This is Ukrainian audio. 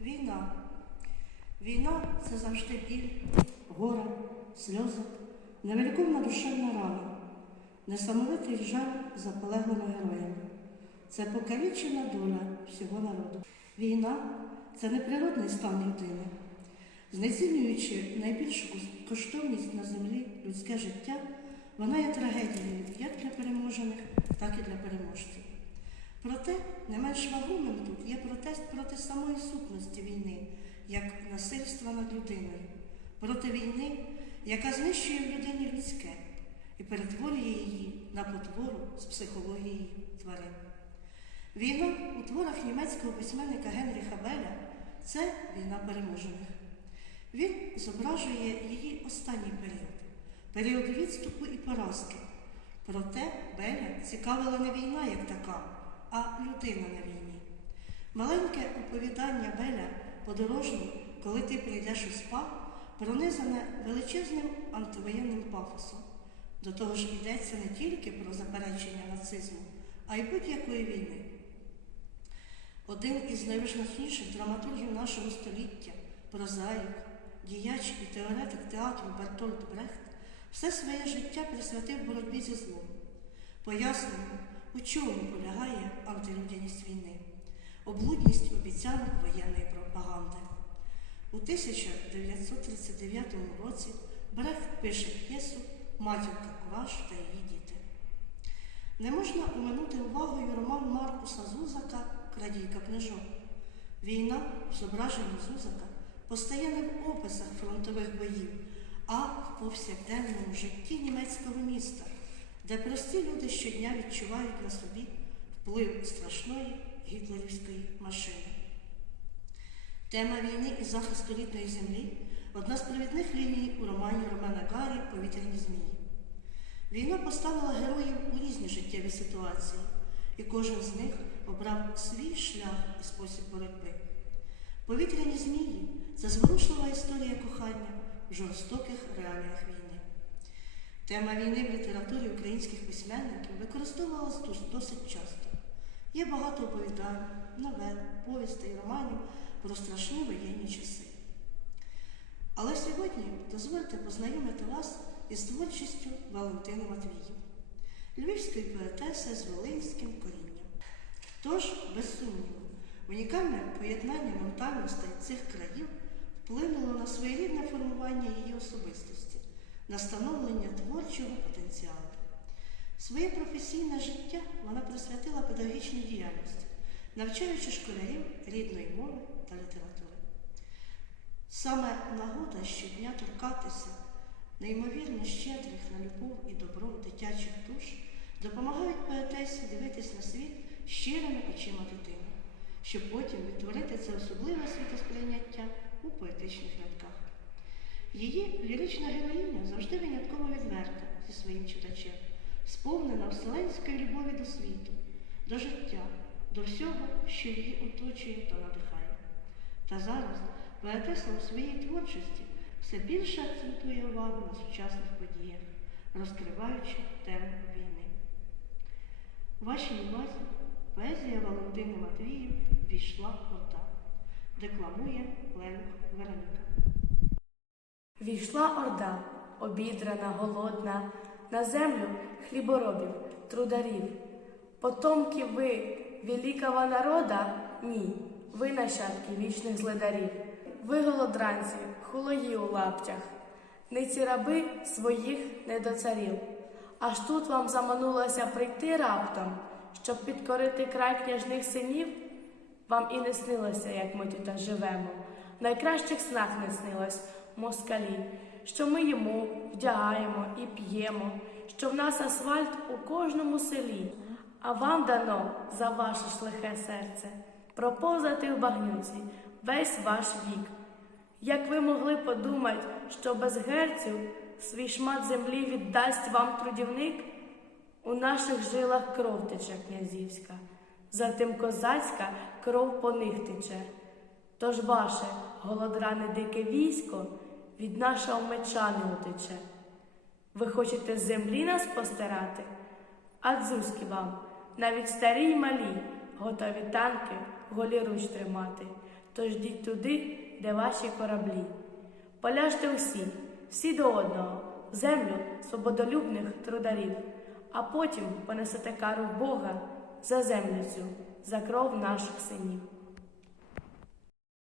Війна. Війна це завжди біль, горе, сльози, невеликовна душевна рана, несамовитий жаль за полеглими героями. Це покалічена доля всього народу. Війна це неприродний стан людини. Знецінюючи найбільшу коштовність на землі людське життя, вона є трагедією як для переможених, так і для переможців. Проте не менш вагомим тут є протест проти самої сутності війни, як насильства над людиною, проти війни, яка знищує в людині людське і перетворює її на потвору з психології тварин. Війна у творах німецького письменника Генріха Беля це війна переможених. Він зображує її останній період, період відступу і поразки. Проте Беля цікавила не війна як така, а людина на війні. Маленьке оповідання Беля подорожній, коли ти прийдеш у спа, пронизане величезним антивоєнним пафосом. До того ж йдеться не тільки про заперечення нацизму, а й будь-якої війни. Один із найвизначніших драматургів нашого століття, прозаїк, діяч і теоретик театру Бертольд Брехт, все своє життя присвятив боротьбі зі злом. Пояснюємо, у чому полягає антилюдяність війни, облудність обіцянок воєнної пропаганди. У 1939 році Брехт пише п'єсу Матінка Кураж та її діти. Не можна оминути увагою роман Маркуса Зузака Крадійка книжок. Війна в зображенні Зузака постає не в описах фронтових боїв, а в повсякденному житті німецького міста, де прості люди щодня відчувають на собі вплив страшної гітлерівської машини. Тема війни і захисту рідної землі одна з провідних ліній у романі Романа Гарі Повітряні змії. Війна поставила героїв у різні життєві ситуації, і кожен з них обрав свій шлях і спосіб боротьби. Повітряні змії це зворушлива історія кохання в жорстоких реаліях війни. Тема війни в літературі українських письменників використовувалась дос- досить часто. Є багато оповідань, новел, повістей, романів про страшні воєнні часи. Але сьогодні дозвольте познайомити вас із творчістю Валентини Матвіїв, львівської поетеси з волинським корінням. Тож, без сумніву, унікальне поєднання ментальностей цих країв вплинуло на своєрідне формування її особистості, на становлення творчого потенціалу. Своє професійне життя вона присвятила педагогічній діяльності, навчаючи школярів рідної мови та літератури. Саме нагода щодня торкатися неймовірно щедрих на любов і добро дитячих душ допомагають поетесі дивитись на світ щирими очима дитини, щоб потім відтворити це особливе світосприйняття у поетичних рядках. Її лірична героїня завжди винятково відверта зі своїм читачем, сповнена вселенської любові до світу, до життя, до всього, що її оточує та надихає. Та зараз поетеса у своїй творчості все більше акцентує увагу на сучасних подіях, розкриваючи тему війни. Вашій увазі поезія Валентини Матвіїв війшла в орда. Декламує Ленух Вероніка. Війшла орда, обідрана, голодна, на землю хліборобів, трударів. Потомки ви великого народа? Ні, ви нащадки вічних зледарів. Ви голодранці, хулої у лаптях, не ці раби своїх недоцарів. Аж тут вам заманулося прийти раптом, щоб підкорити край княжних синів. Вам і не снилося, як ми тут живемо. Найкращих снах не снилось москалі, що ми їмо, вдягаємо і п'ємо, що в нас асфальт у кожному селі, а вам дано за ваше шлихе серце проповзати в багнюці весь ваш вік. Як ви могли подумати, що без герців свій шмат землі віддасть вам трудівник? У наших жилах кров тече князівська, затим козацька кров по них тече. Тож ваше голодране дике військо від нашого меча не утече. Ви хочете з землі нас постирати? А дзузьки вам, навіть старі й малі, готові танки голіруч тримати. тож йдіть туди, де ваші кораблі. Поляжте усі, всі до одного, землю свободолюбних трударів, а потім понесете кару Бога за землю цю, за кров наших синів.